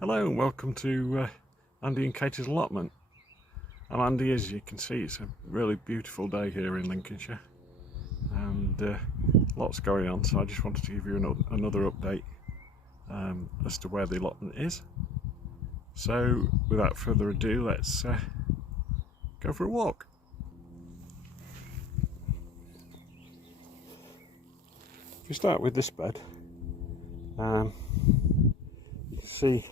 Hello and welcome to Andy and Katie's allotment. I'm Andy. As you can see, it's a really beautiful day here in Lincolnshire and lots going on, so I just wanted to give you another update as to where the allotment is. So without further ado, let's go for a walk. If we start with this bed, you can see,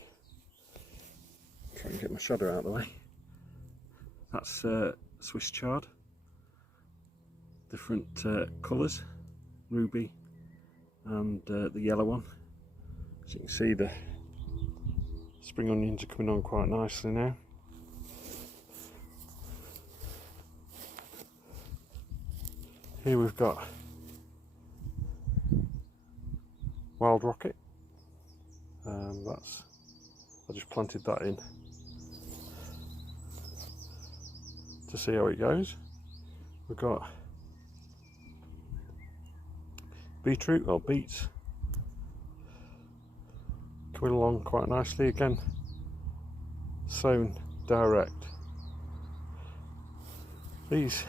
try and get my shadow out of the way, that's Swiss chard, different colours, ruby and the yellow one. As you can see, the spring onions are coming on quite nicely now. Here we've got wild rocket, I just planted that in to see how it goes. We've got beetroot or beets coming along quite nicely, again sown direct. These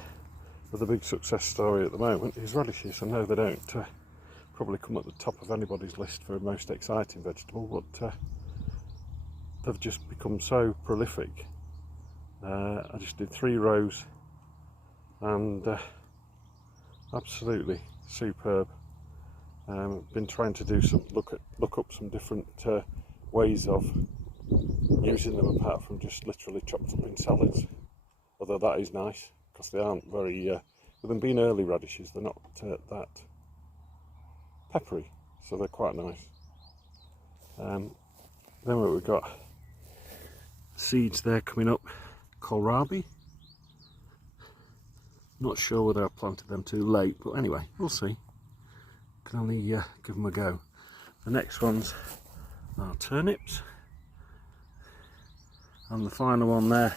are the big success story at the moment, these radishes. I know they don't probably come at the top of anybody's list for most exciting vegetable, but they've just become so prolific. I just did 3 rows and absolutely superb. Been trying to do some look up some different ways of using them apart from just literally chopped up in salads, although that is nice because they aren't very with them being early radishes, they're not that peppery, so they're quite nice. Then we've got seeds there coming up, kohlrabi. Not sure whether I planted them too late, but anyway, we'll see. Can only give them a go. The next ones are turnips, and the final one there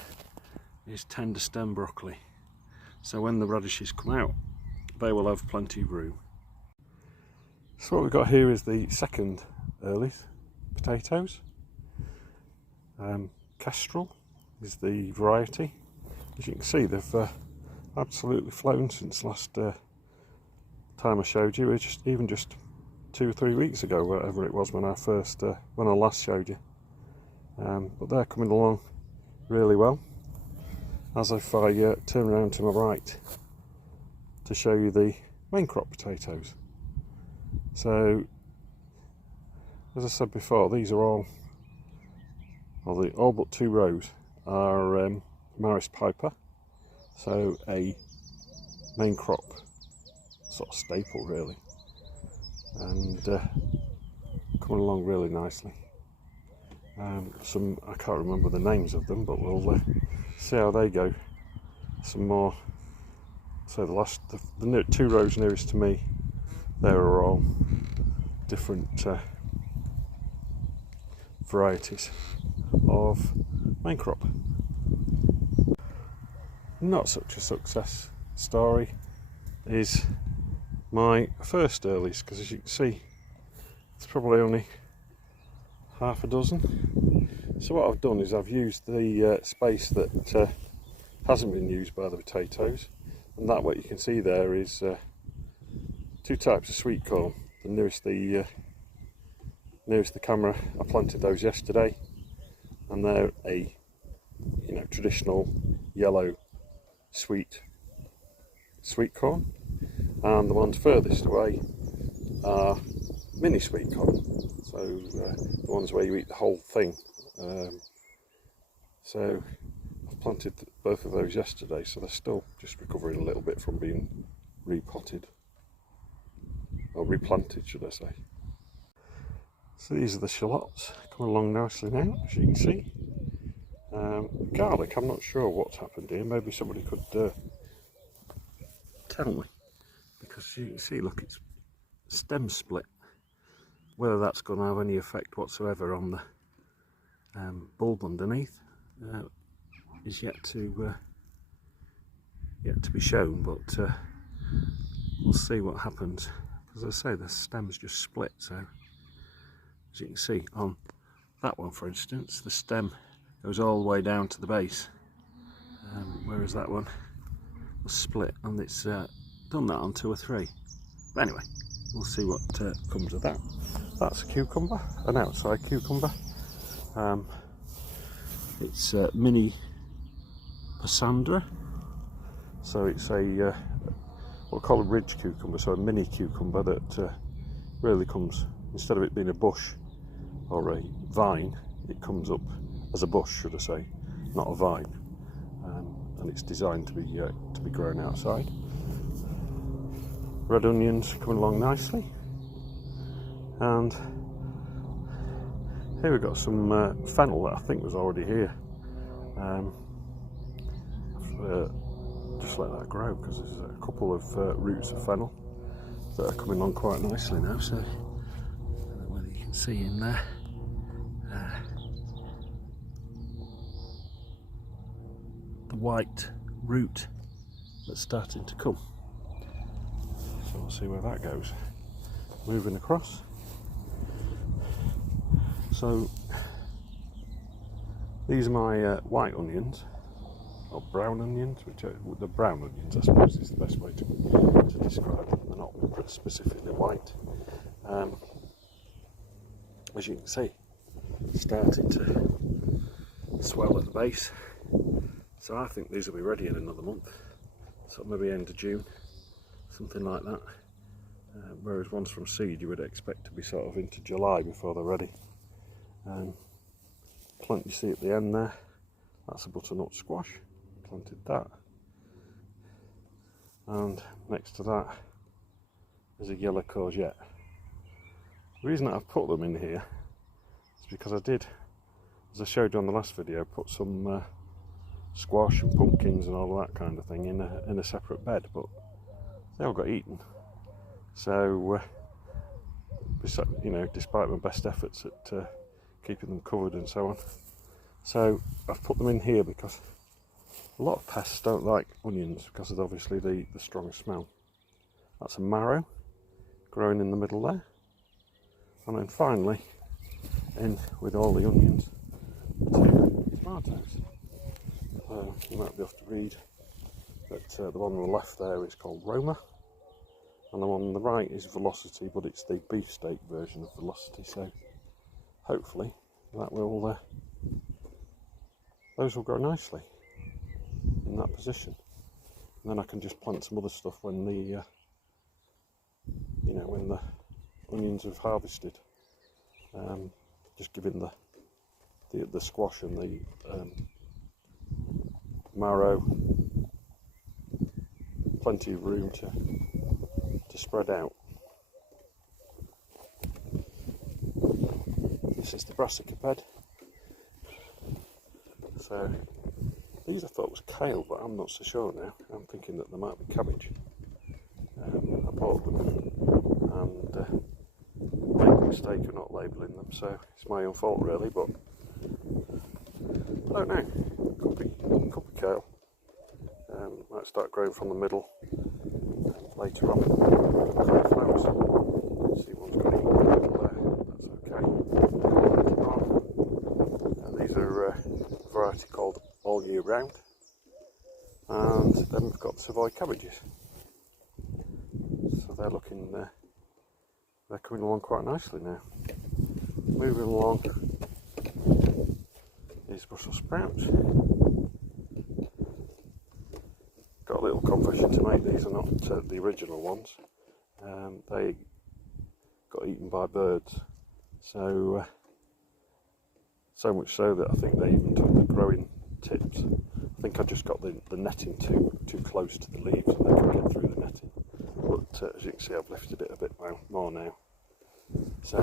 is tender stem broccoli. So when the radishes come out, they will have plenty of room. So what we've got here is the second earlies, potatoes. Kestrel is the variety. As you can see, they've absolutely flown since last time I showed you. It's even just 2 or 3 weeks ago, whatever it was when I last showed you. But they're coming along really well. As if I turn around to my right to show you the main crop potatoes. So, as I said before, these are all but 2 rows are Maris Piper, so a main crop sort of staple really, and coming along really nicely. Some, I can't remember the names of them, but we'll see how they go. Some more, so the 2 rows nearest to me, they are all different varieties of main crop. Not such a success story is my first earlies, because as you can see, it's probably only half a dozen. So what I've done is I've used the space that hasn't been used by the potatoes, and that, what you can see there is 2 types of sweet corn. The nearest the camera, I planted those yesterday, and they're a traditional yellow sweet corn, and the ones furthest away are mini sweet corn, so the ones where you eat the whole thing. So I've planted both of those yesterday, so they're still just recovering a little bit from being repotted, or replanted should I say. So these are the shallots coming along nicely now, as you can see. Garlic, I'm not sure what's happened here, maybe somebody could tell me, because you can see, look, it's stem split. Whether that's going to have any effect whatsoever on the bulb underneath is yet to be shown, but we'll see what happens. As I say, the stem's just split, so as you can see on that one, for instance, the stem goes all the way down to the base, whereas that one was split, and it's done that on 2 or 3. But anyway, we'll see what comes of that. That's a cucumber, an outside cucumber. It's mini Passandra, so it's a what we call a ridge cucumber, so a mini cucumber that really comes, instead of it being a bush or a vine, it comes up as a bush, should I say, not a vine, and it's designed to be grown outside. Red onions coming along nicely, and here we've got some fennel that I think was already here. Just let that grow, because there's a couple of roots of fennel that are coming along quite nicely now. So I don't know whether you can see in there. The white root that's starting to come. So we'll see where that goes. Moving across. So these are my white onions, or brown onions, which are the brown onions, I suppose is the best way to describe them. They're not specifically white. As you can see, starting to swell at the base. So I think these will be ready in another month, so maybe end of June, something like that. Whereas ones from seed you would expect to be sort of into July before they're ready. Plant you see at the end there, that's a butternut squash, planted that, and next to that is a yellow courgette. The reason that I've put them in here is because I did, as I showed you on the last video, put some squash and pumpkins and all of that kind of thing in a separate bed, but they all got eaten. So you know, despite my best efforts at keeping them covered and so on, so I've put them in here because a lot of pests don't like onions because of obviously the strong smell. That's a marrow growing in the middle there, and then finally in with all the onions, 2 tomatoes. You might be able to read that the one on the left there is called Roma, and the one on the right is Velocity, but it's the beefsteak version of Velocity, so hopefully that will those will grow nicely in that position, and then I can just plant some other stuff when the you know, when the onions have harvested, just giving the squash and the marrow plenty of room to spread out. This is the brassica bed. So these I thought was kale, but I'm not so sure now. I'm thinking that they might be cabbage. I bought them and made the mistake of not labelling them, so it's my own fault really, but I don't know. Could be kale. Might start growing from the middle later on. Cauliflowers. See, one's got eaten in the middle there. That's okay. And these are a variety called All Year Round. And then we've got the Savoy cabbages. So they're looking, they're coming along quite nicely now. Moving along, these Brussels sprouts. Got a little confession to make, these are not the original ones. They got eaten by birds, so much so that I think they even took the growing tips. I think I just got the netting too close to the leaves and they could get through the netting. But as you can see, I've lifted it a bit more now. So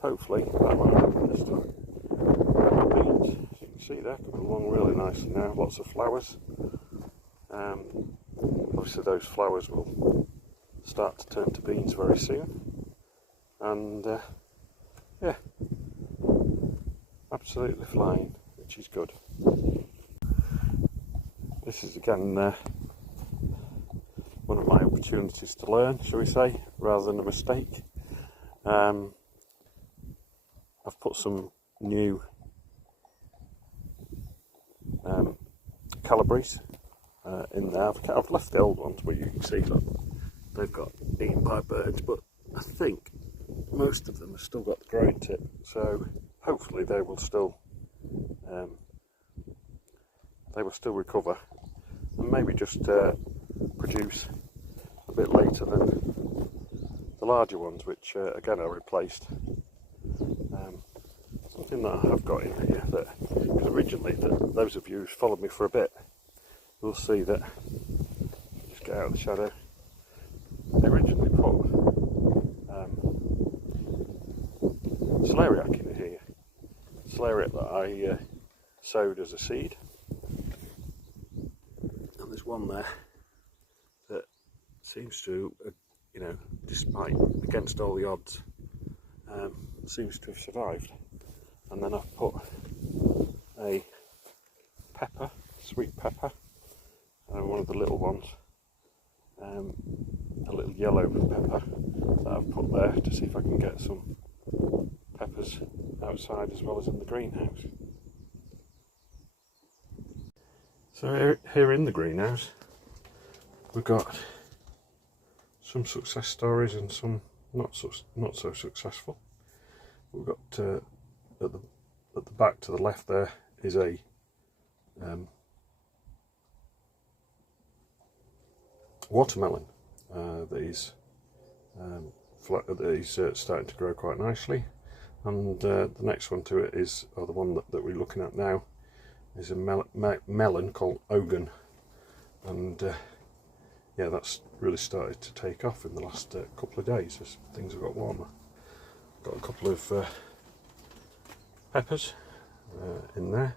hopefully that won't happen this time. Beans, as you can see, they're coming along really nicely now. Lots of flowers. Obviously those flowers will start to turn to beans very soon. And yeah, absolutely flying, which is good. This is again one of my opportunities to learn, shall we say, rather than a mistake. I've put some new Calibris in there. I've left the old ones, but you can see that they've got eaten by birds, but I think most of them have still got the growing tip, so hopefully they will still recover and maybe just produce a bit later than the larger ones, which again I replaced. Something that I have got in here, that because originally, those of you who've followed me for a bit will see that, just get out of the shadow, I originally put celeriac in here, celeriac that I sowed as a seed, and there's one there that seems to, you know, despite, against all the odds, seems to have survived. And then I've put a pepper, sweet pepper, one of the little ones, a little yellow pepper that I've put there to see if I can get some peppers outside as well as in the greenhouse. So here in the greenhouse we've got some success stories and some not so successful. We've got at the back to the left there is a watermelon that is starting to grow quite nicely, and the next one to it is, or the one that we're looking at now, is a melon called Ogun, and yeah, that's really started to take off in the last couple of days as things have got warmer. Got a couple of peppers in there.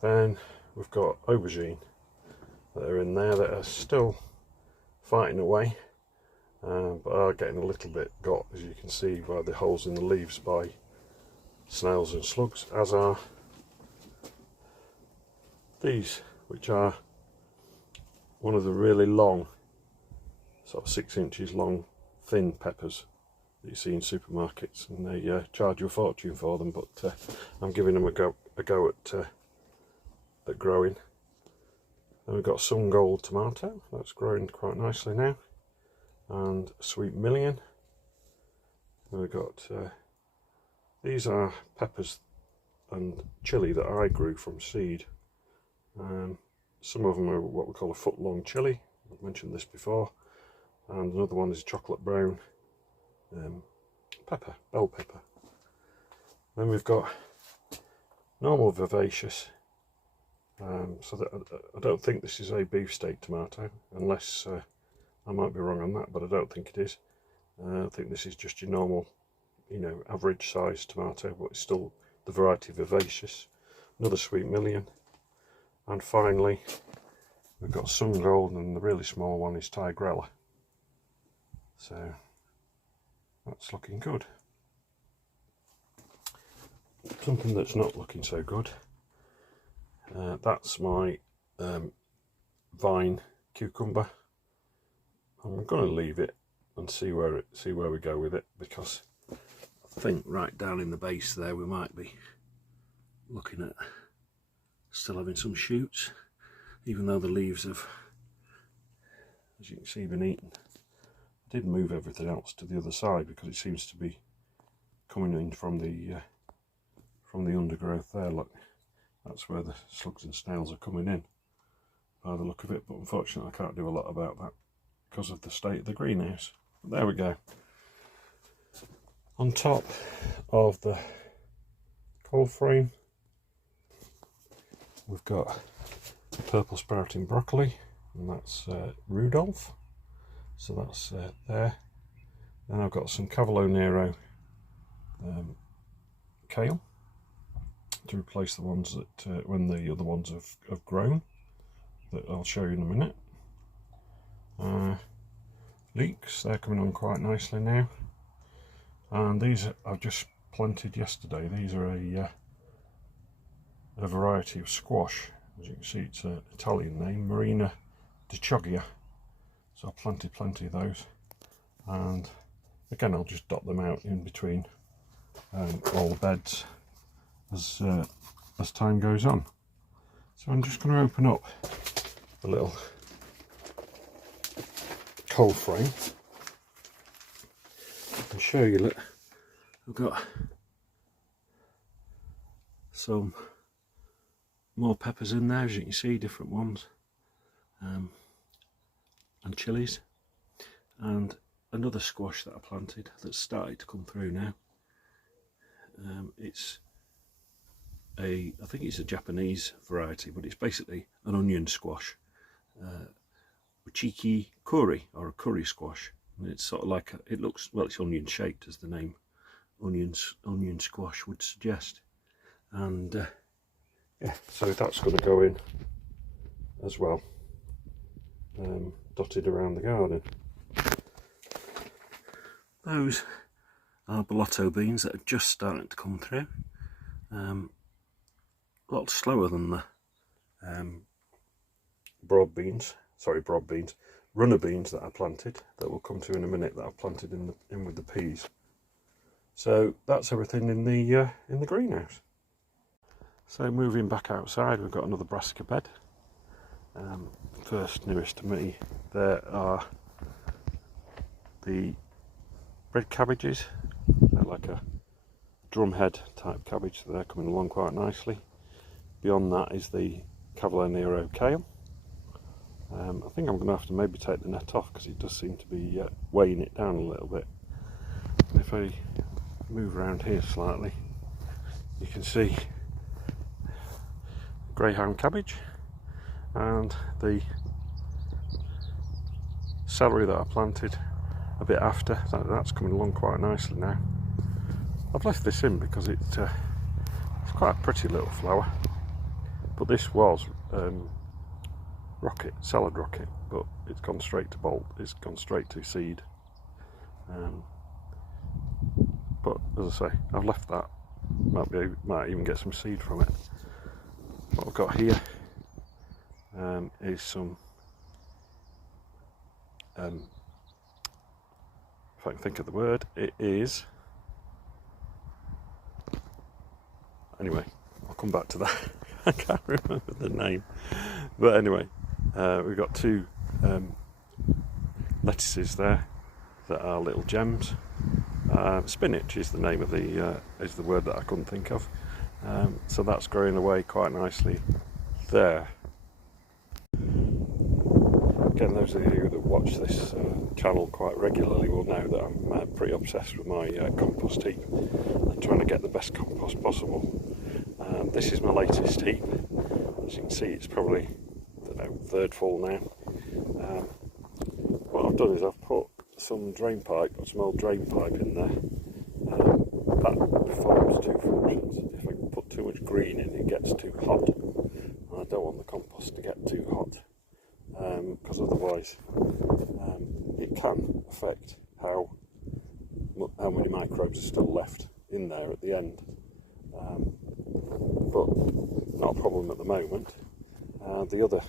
Then we've got aubergine that are in there that are still fighting away, but are getting a little bit got, as you can see by the holes in the leaves, by snails and slugs, as are these, which are one of the really long, sort of 6 inches long, thin peppers that you see in supermarkets, and they charge you a fortune for them, but I'm giving them a go at growing. Then we've got sun gold tomato, that's growing quite nicely now, and sweet million. And we've got these are peppers and chilli that I grew from seed. Some of them are what we call a foot long chilli, I've mentioned this before, and another one is chocolate brown pepper, bell pepper. Then we've got normal vivacious, so that I don't think this is a beefsteak tomato, unless I might be wrong on that, but I don't think it is. I think this is just your normal, you know, average sized tomato, but it's still the variety vivacious. Another sweet million, and finally we've got sun gold, and the really small one is tigrella. So that's looking good. Something that's not looking so good, that's my vine cucumber. I'm going to leave it and see where we go with it, because I think right down in the base there we might be looking at still having some shoots, even though the leaves have, as you can see, been eaten. I did move everything else to the other side because it seems to be coming in from the undergrowth there. Look, that's where the slugs and snails are coming in by the look of it, but unfortunately I can't do a lot about that because of the state of the greenhouse. But there we go. On top of the cold frame we've got purple sprouting broccoli, and that's Rudolph, so that's there. Then I've got some Cavolo Nero kale to replace the ones that when the other ones have grown, that I'll show you in a minute. Leeks, they're coming on quite nicely now, and these I've just planted yesterday. These are a variety of squash. As you can see, it's an Italian name, Marina di Choggia. So I planted plenty of those, and again I'll just dot them out in between all the beds as time goes on. So I'm just going to open up the little cold frame and show you. Look, I've got some more peppers in there, as you can see, different ones, and chilies, and another squash that I planted that's started to come through now. I think it's a Japanese variety, but it's basically an onion squash, uchiki curry, or a curry squash. And it's sort of like it looks, well, it's onion shaped, as the name onion squash would suggest. And yeah, so that's going to go in as well, dotted around the garden. Those are bellotto beans that are just starting to come through. A lot slower than the broad beans, runner beans that I planted, that we'll come to in a minute, that I planted in with the peas. So that's everything in the greenhouse. So moving back outside, we've got another brassica bed. First nearest to me, there are the red cabbages. They're like a drumhead type cabbage. They're coming along quite nicely. Beyond that is the Cavalier Nero kale. I think I'm going to have to maybe take the net off because it does seem to be weighing it down a little bit. And if I move around here slightly, you can see greyhound cabbage and the celery that I planted a bit after. That's coming along quite nicely now. I've left this in because it's quite a pretty little flower. But this was salad rocket, but it's gone straight to bolt. It's gone straight to seed. But as I say, I've left that. Might even get some seed from it. What I've got here is some. If I can think of the word, it is. Anyway, I'll come back to that. I can't remember the name, but anyway, we've got two lettuces there that are little gems. Spinach is the name of is the word that I couldn't think of. So that's growing away quite nicely there. Again, those of you that watch this channel quite regularly will know that I'm pretty obsessed with my compost heap and trying to get the best compost possible. This is my latest heap. As you can see, it's probably, I don't know, third full now. What I've done is I've put some drain pipe, some old drain pipe in there. That performs two functions. If I put too much green in, it gets too hot. And I don't want the compost to get too hot, because otherwise it can affect how many microbes are still left in there at the end. But not a problem at the moment. The other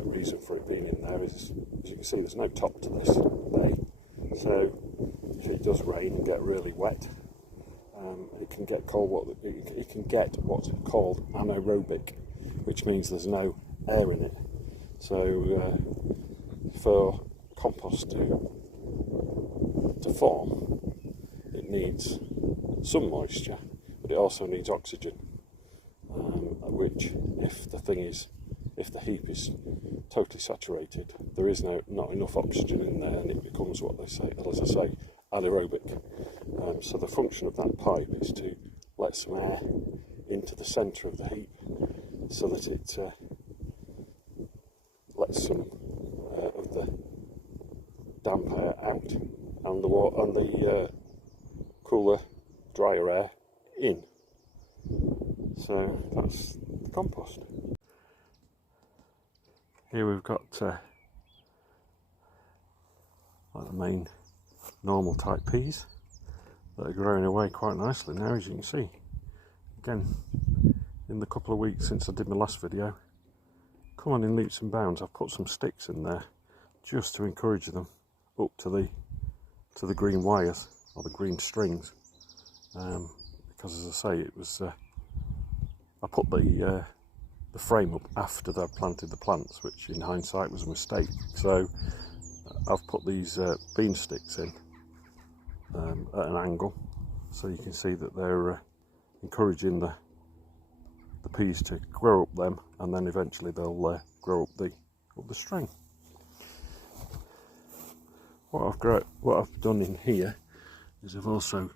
reason for it being in there is, as you can see, there's no top to this bay. So if it does rain and get really wet, it can get it can get what's called anaerobic, which means there's no air in it. So for compost to form, it needs some moisture, but it also needs oxygen, which if the heap is totally saturated, there is not enough oxygen in there, and it becomes what they say, as I say, anaerobic. So the function of that pipe is to let some air into the centre of the heap, so that it lets some of the damp air out and the cooler, drier air in. So that's the compost. Here we've got like the main normal type peas that are growing away quite nicely now, as you can see. Again, in the couple of weeks since I did my last video, come on in leaps and bounds. I've put some sticks in there just to encourage them up to the green wires, or the green strings, because as I say, it was I put the frame up after they planted the plants, which in hindsight was a mistake. So I've put these bean sticks in at an angle, so you can see that they're encouraging the peas to grow up them, and then eventually they'll grow up the string. What I've done in here is I've also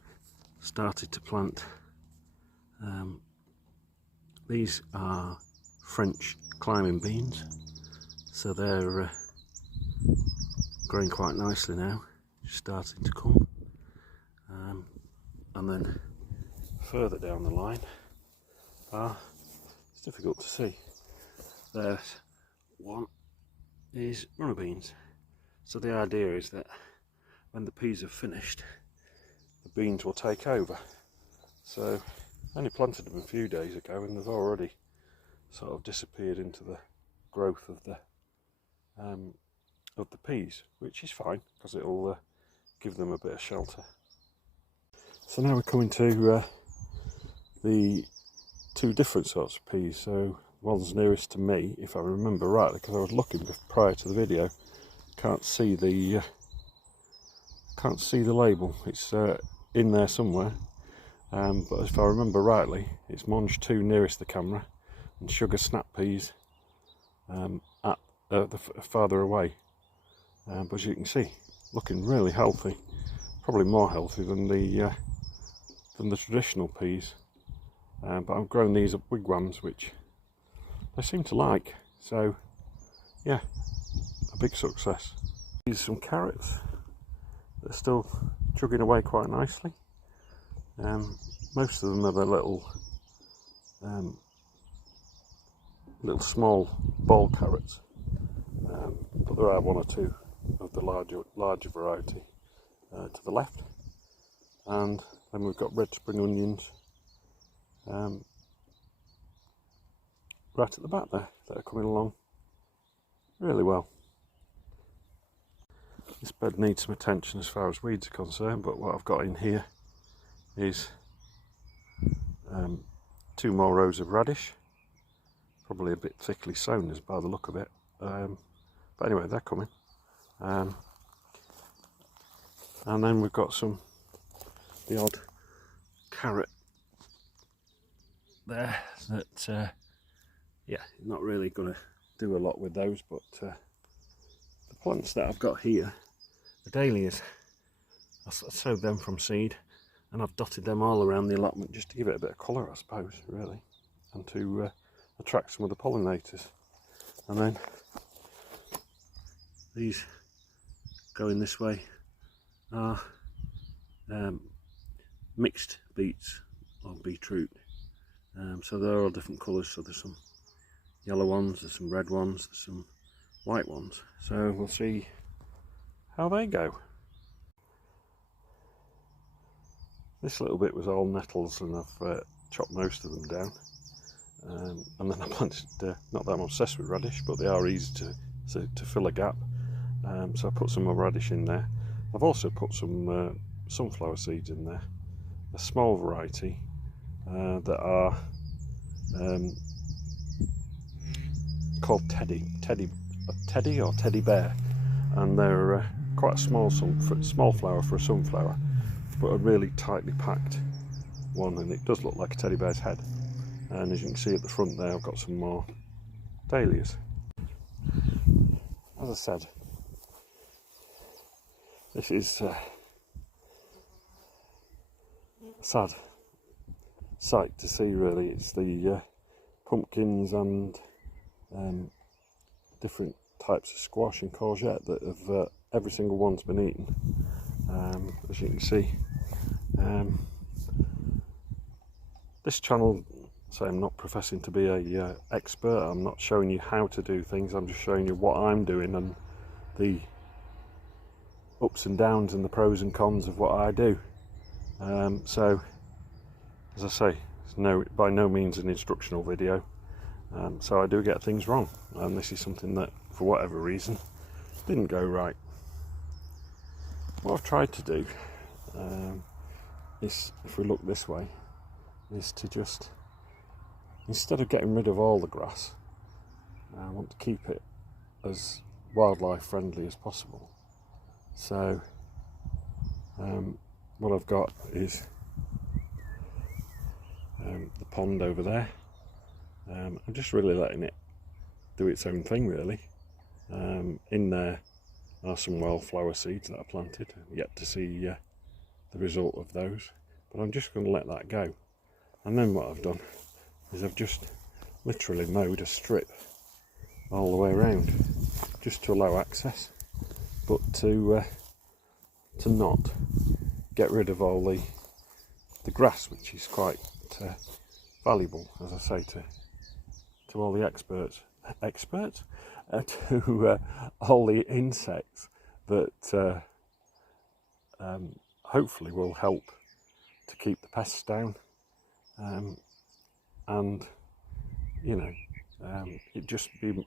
started to plant. These are French climbing beans, so they're growing quite nicely now, just starting to come. And then further down the line it's difficult to see, there's one is runner beans. So the idea is that when the peas are finished, the beans will take over. So I only planted them a few days ago and they've already sort of disappeared into the growth of the peas, which is fine because it'll give them a bit of shelter. So now we're coming to the two different sorts of peas. So one's nearest to me, if I remember rightly, because I was looking prior to the video. Can't see the label. It's in there somewhere. But if I remember rightly, it's Monge 2 nearest the camera, and Sugar Snap peas at farther away. But as you can see, looking really healthy, probably more healthy than the traditional peas. But I've grown these up wigwams, which they seem to like. So yeah, a big success. These are some carrots. They're still chugging away quite nicely. Most of them are the little small ball carrots, but there are one or two of the larger variety to the left, and then we've got red spring onions right at the back there that are coming along really well. This bed needs some attention as far as weeds are concerned, but what I've got in here is 2 more rows of radish, probably a bit thickly sown as by the look of it, but anyway, they're coming. And then we've got the odd carrot there that yeah, not really going to do a lot with those, but the plants that I've got here, the dahlias, I sowed them from seed, and I've dotted them all around the allotment just to give it a bit of colour, I suppose, really, and to attract some of the pollinators. And then these going this way are mixed beets or beetroot. So they're all different colours, so there's some yellow ones, there's some red ones, there's some white ones. So we'll see how they go. This little bit was all nettles, and I've chopped most of them down. And then I planted, not that I'm obsessed with radish, but they are easy to fill a gap. So I put some more radish in there. I've also put some sunflower seeds in there, a small variety that are called teddy or teddy bear, and they're quite a small flower for a sunflower, but a really tightly packed one, and it does look like a teddy bear's head. And as you can see at the front there, I've got some more dahlias. As I said, this is a sad sight to see, really. It's the pumpkins and different types of squash and courgette that have every single one's been eaten, as you can see. This channel, so I'm not professing to be a expert. I'm not showing you how to do things. I'm just showing you what I'm doing and the ups and downs and the pros and cons of what I do. So as I say, it's by no means an instructional video. So I do get things wrong, and this is something that, for whatever reason, didn't go right. What I've tried to do is, if we look this way, is to just, instead of getting rid of all the grass, I want to keep it as wildlife friendly as possible. So what I've got is the pond over there. I'm just really letting it do its own thing, really. In there are some wildflower seeds that I planted. I'm yet to see the result of those, but I'm just going to let that go. And then what I've done is I've just literally mowed a strip all the way around, just to allow access, but to not get rid of all the grass, which is quite valuable, as I say, to all the experts, to all the insects that hopefully will help to keep the pests down, and you know, it just be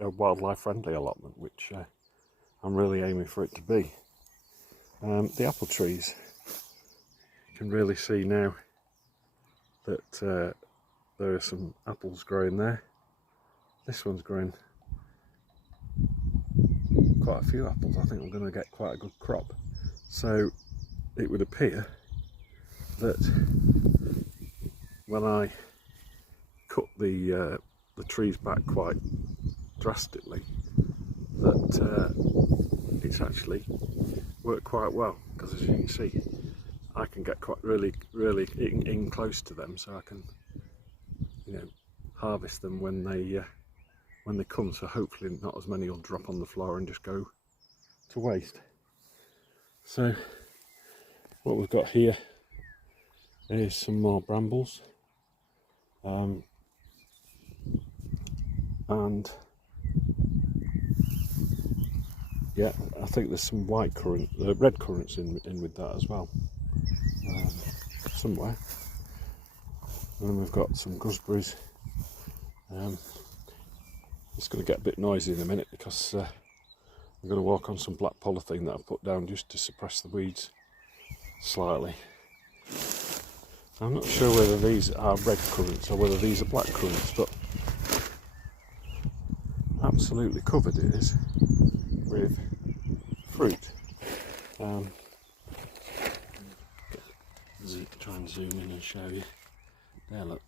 a wildlife friendly allotment, which I'm really aiming for it to be. The apple trees, you can really see now that there are some apples growing there. This one's growing quite a few apples. I think I'm going to get quite a good crop. So it would appear that when I cut the trees back quite drastically, that it's actually worked quite well, because as you can see, I can get quite really in close to them, so I can, you know, harvest them when they come. So hopefully not as many will drop on the floor and just go to waste. So what we've got here is some more brambles, and yeah, I think there's some red currants in with that as well, somewhere. And then we've got some gooseberries. It's going to get a bit noisy in a minute because I'm going to walk on some black polythene that I've put down just to suppress the weeds slightly. I'm not sure whether these are red currants or whether these are black currants, but absolutely covered it is with fruit. Try and zoom in and show you. There, look.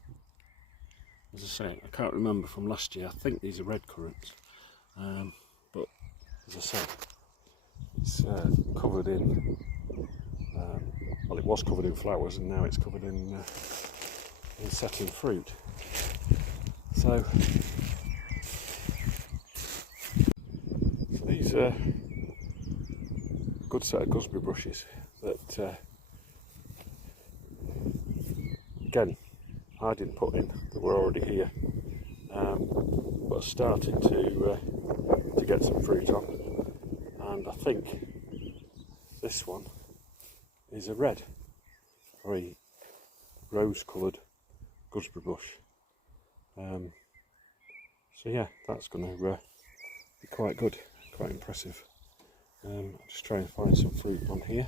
As I say, I can't remember from last year. I think these are red currants, but as I say, it's covered in. Well, it was covered in flowers, and now it's covered in setting fruit. So these are a good set of gooseberry bushes that, again, I didn't put in, they were already here, but starting to get some fruit on, and I think this one is a red, or a rose-coloured gooseberry bush. So yeah, that's going to be quite good, quite impressive. I'll just try and find some fruit on here,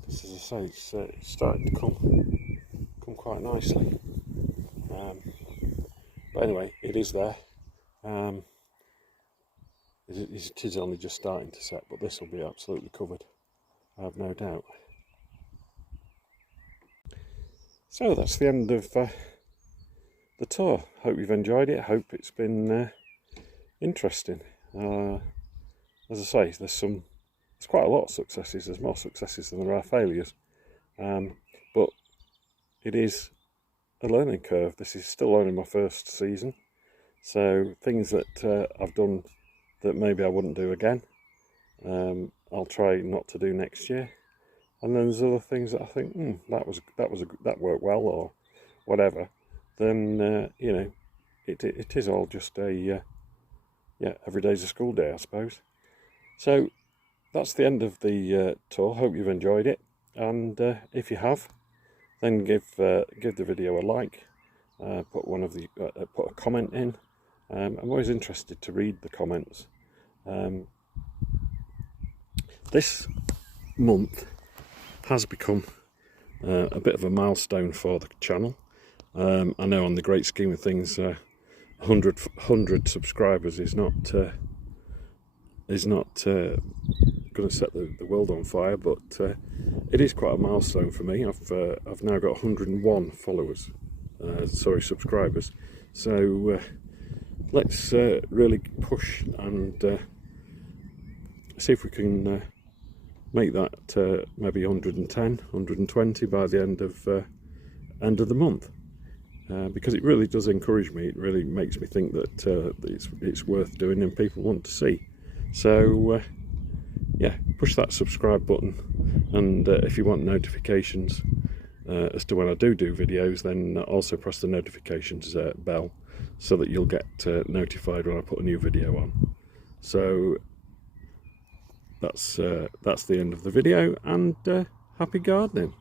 because as I say, it's starting to come quite nicely. But anyway, it is there. It is only just starting to set, but this will be absolutely covered, I have no doubt. So that's the end of the tour. Hope you've enjoyed it. Hope it's been interesting. As I say, there's quite a lot of successes. There's more successes than there are failures, but it is a learning curve. This is still only my first season, so things that I've done that maybe I wouldn't do again, I'll try not to do next year. And then there's other things that I think that worked well, or whatever. Then you know, it is all just a every day's a school day, I suppose. So that's the end of the tour. Hope you've enjoyed it, and if you have, then give the video a like. Put a comment in. I'm always interested to read the comments. This month has become a bit of a milestone for the channel. I know on the great scheme of things, 100 subscribers is not going to set the world on fire, but it is quite a milestone for me. I've now got 101 followers, subscribers. So let's really push and see if we can make that maybe 110, 120 by the end of the month. Because it really does encourage me. It really makes me think that it's worth doing and people want to see. So yeah, push that subscribe button, and if you want notifications as to when I do videos, then also press the notifications bell so that you'll get notified when I put a new video on. So that's the end of the video, and happy gardening.